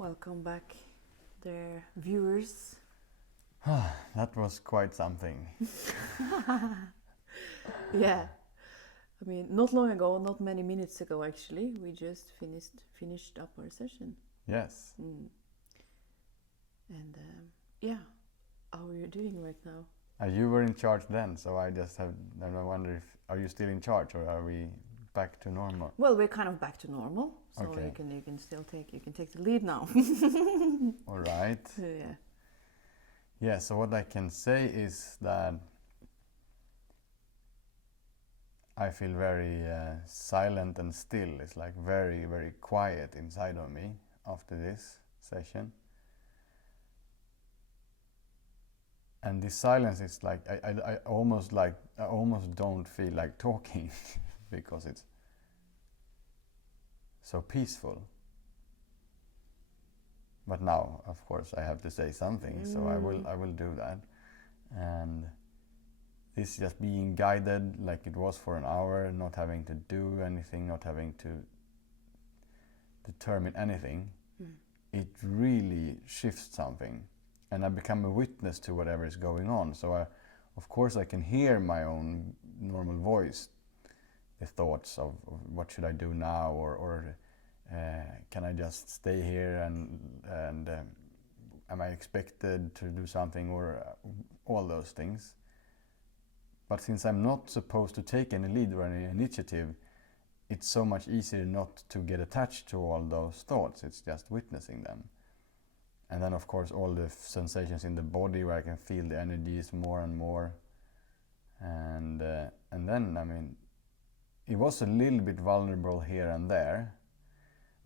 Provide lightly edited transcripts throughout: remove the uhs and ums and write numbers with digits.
Welcome back, dear viewers. That was quite something. Yeah, I mean, not long ago, not many minutes ago, actually, we just finished up our session. Yes. And yeah, how are you doing right now? You were in charge then, so I wonder if, are you still in charge or are we back to normal? Well, we're kind of back to normal, so Okay. you can still take the lead now. All right. Yeah. Yeah, so what I can say is that I feel very silent and still. It's like very, very quiet inside of me after this session. And this silence is like I almost don't feel like talking because it's so peaceful. But now, of course, I have to say something, so I will do that. And this just being guided like it was for an hour, not having to do anything, not having to determine anything, it really shifts something. And I become a witness to whatever is going on. So of course I can hear my own normal voice, the thoughts of what should I do now, or can I just stay here and am I expected to do something, or all those things. But since I'm not supposed to take any lead or any initiative, it's so much easier not to get attached to all those thoughts. It's just witnessing them. And then of course all the sensations in the body where I can feel the energies more and more. And then, I mean, it was a little bit vulnerable here and there,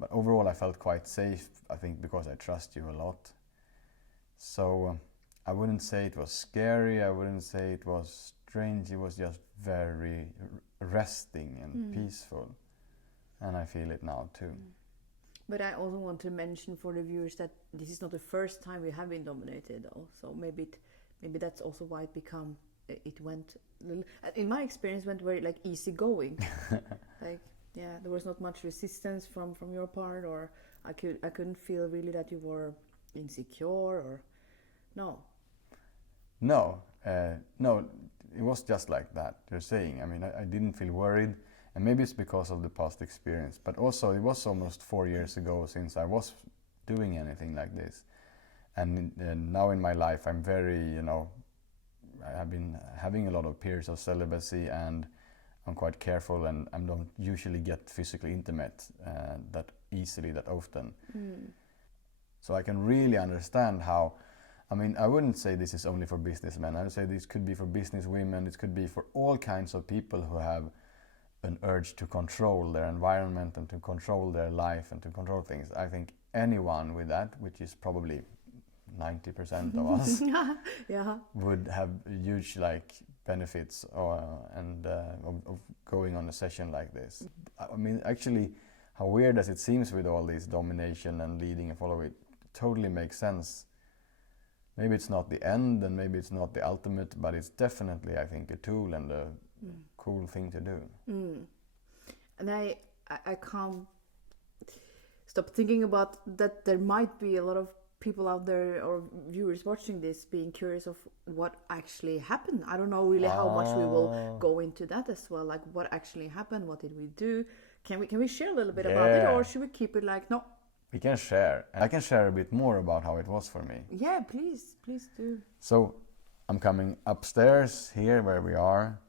but overall I felt quite safe, I think, because I trust you a lot. So I wouldn't say it was scary, I wouldn't say it was strange, it was just very resting and peaceful. And I feel it now too. But I also want to mention for the viewers that this is not the first time we have been dominated, though. So maybe that's also why it went. In my experience, went very like easygoing. Like there was not much resistance from your part, or I couldn't feel really that you were insecure or no. No, it was just like that. You're saying. I mean, I didn't feel worried. And maybe it's because of the past experience, but also it was almost 4 years ago since I was doing anything like this. And now in my life, I'm very, I have been having a lot of periods of celibacy, and I'm quite careful, and I don't usually get physically intimate that easily, that often. So I can really understand how, I mean, I wouldn't say this is only for businessmen. I would say this could be for business women. It could be for all kinds of people who have an urge to control their environment and to control their life and to control things. I think anyone with that, which is probably 90% of us, would have huge benefits of going on a session like this. I mean, actually, how weird as it seems with all this domination and leading and following, it totally makes sense. Maybe it's not the end and maybe it's not the ultimate, but it's definitely, I think, a tool and a cool thing to do. And I can't stop thinking about that. There might be a lot of people out there or viewers watching this being curious of what actually happened. I don't know really how much we will go into that as well. Like what actually happened, what did we do? Can we share a little bit about it, or should we keep it like no? We can share. I can share a bit more about how it was for me. Yeah, please do. So I'm coming upstairs here where we are,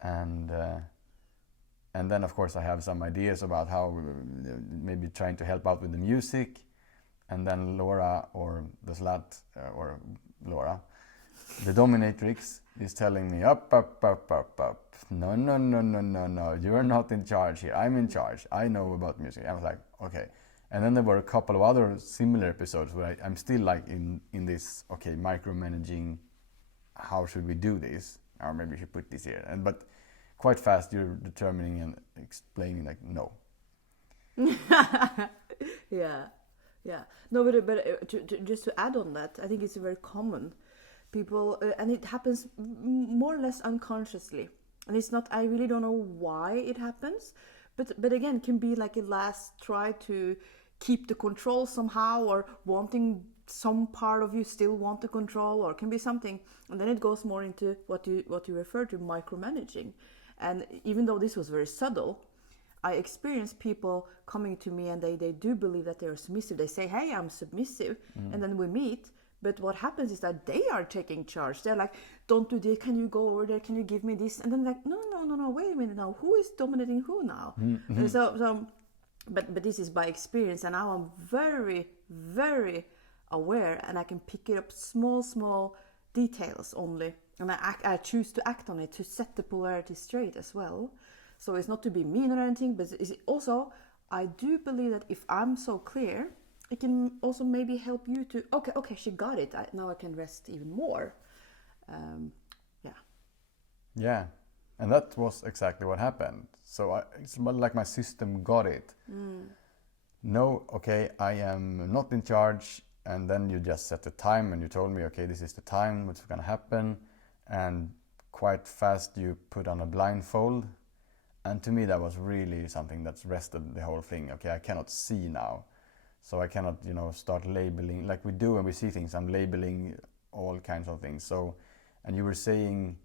and then of course I have some ideas about how maybe trying to help out with the music, and then Laura, or the Slut, or Laura, the dominatrix, is telling me up. No, you are not in charge here. I'm in charge. I know about music. I was like, okay. And then there were a couple of other similar episodes where I'm still like in this, okay, micromanaging, how should we do this? Or maybe we should put this here. But quite fast you're determining and explaining like, no. Yeah. No, but just to add on that, I think it's very common. People, and it happens more or less unconsciously. And it's not, I really don't know why it happens. But again, it can be like a last try to keep the control somehow, or wanting some part of you still want the control, or it can be something. And then it goes more into what you refer to, micromanaging. And even though this was very subtle, I experienced people coming to me and they do believe that they're submissive. They say, hey, I'm submissive. And then we meet. But what happens is that they are taking charge. They're like, don't do this. Can you go over there? Can you give me this? And then like, no, wait a minute now. Who is dominating who now? And but this is by experience. And now I'm very, very aware, and I can pick it up small details only. And I choose to act on it to set the polarity straight as well. So it's not to be mean or anything, but it's also, I do believe that if I'm so clear, it can also maybe help you to, okay, she got it. Now I can rest even more. Yeah, and that was exactly what happened. So it's like my system got it. No, okay, I am not in charge. And then you just set the time and you told me, okay, this is the time, what's going to happen. And quite fast you put on a blindfold. And to me, that was really something that's rested the whole thing. Okay, I cannot see now. So I cannot, start labeling like we do when we see things. I'm labeling all kinds of things. So, and you were saying,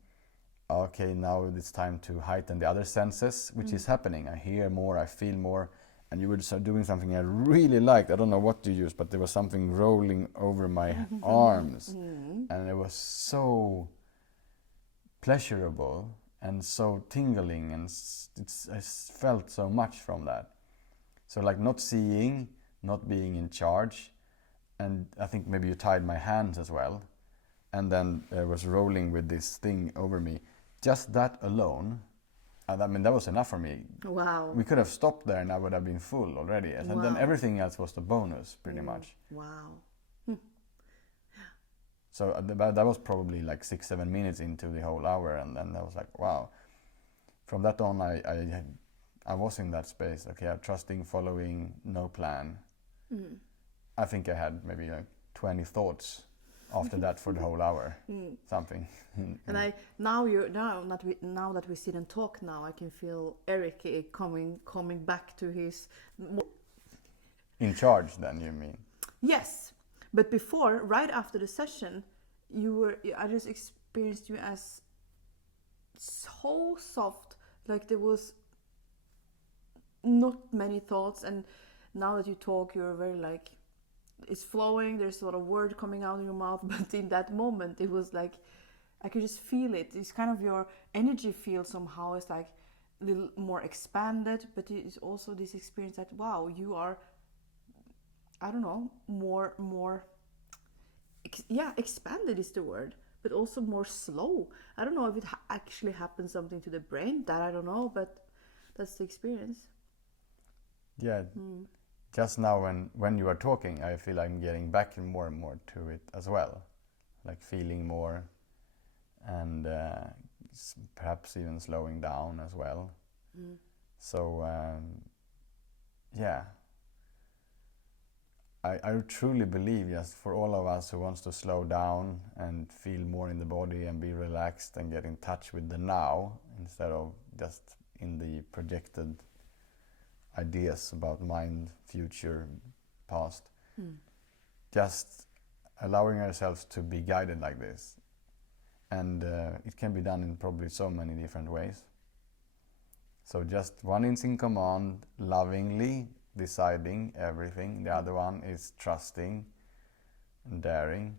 okay, now it's time to heighten the other senses, which is happening. I hear more, I feel more. And you were doing something I really liked. I don't know what you used, but there was something rolling over my arms. And it was so pleasurable and so tingling, and I felt so much from that. So like not seeing, not being in charge, and I think maybe you tied my hands as well, and then it was rolling with this thing over me. Just that alone, I mean, that was enough for me. Wow. We could have stopped there and I would have been full already. And then everything else was the bonus, pretty much. Wow. So that was probably like 6-7 minutes into the whole hour, and then I was like, wow. From that on, I was in that space. Okay, I'm trusting, following, no plan. I think I had maybe like 20 thoughts after that for the whole hour, something. And now that we sit and talk now, I can feel Eric coming back to his. In charge, then you mean? Yes. But before, right after the session, I just experienced you as so soft, like there was not many thoughts, and now that you talk, you're very like, it's flowing, there's a lot of word coming out of your mouth, but in that moment, it was like, I could just feel it. It's kind of your energy field somehow is like a little more expanded, but it is also this experience that, wow, you are, I don't know, more, expanded is the word, but also more slow. I don't know if it actually happens something to the brain, that I don't know, but that's the experience. Yeah, just now when you are talking, I feel I'm getting back more and more to it as well, like feeling more, and perhaps even slowing down as well. So yeah, I truly believe, yes, for all of us who wants to slow down and feel more in the body and be relaxed and get in touch with the now instead of just in the projected ideas about mind, future, past. Just allowing ourselves to be guided like this. And it can be done in probably so many different ways. So just one is in command, lovingly deciding everything. The other one is trusting and daring.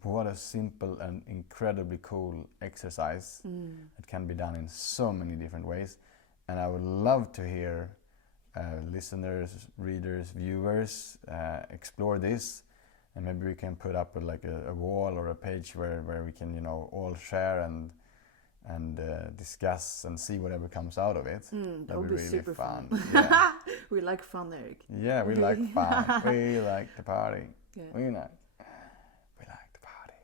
What a simple and incredibly cool exercise. It can be done in so many different ways. And I would love to hear listeners, readers, viewers explore this. And maybe we can put up a wall or a page where we can, all share and discuss and see whatever comes out of it. That would be really super fun. Yeah. We like fun, Eric. Yeah, we like fun. We like to party. Yeah. We like to party.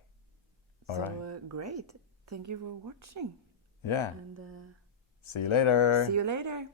All right. Great. Thank you for watching. Yeah. And see you later. See you later.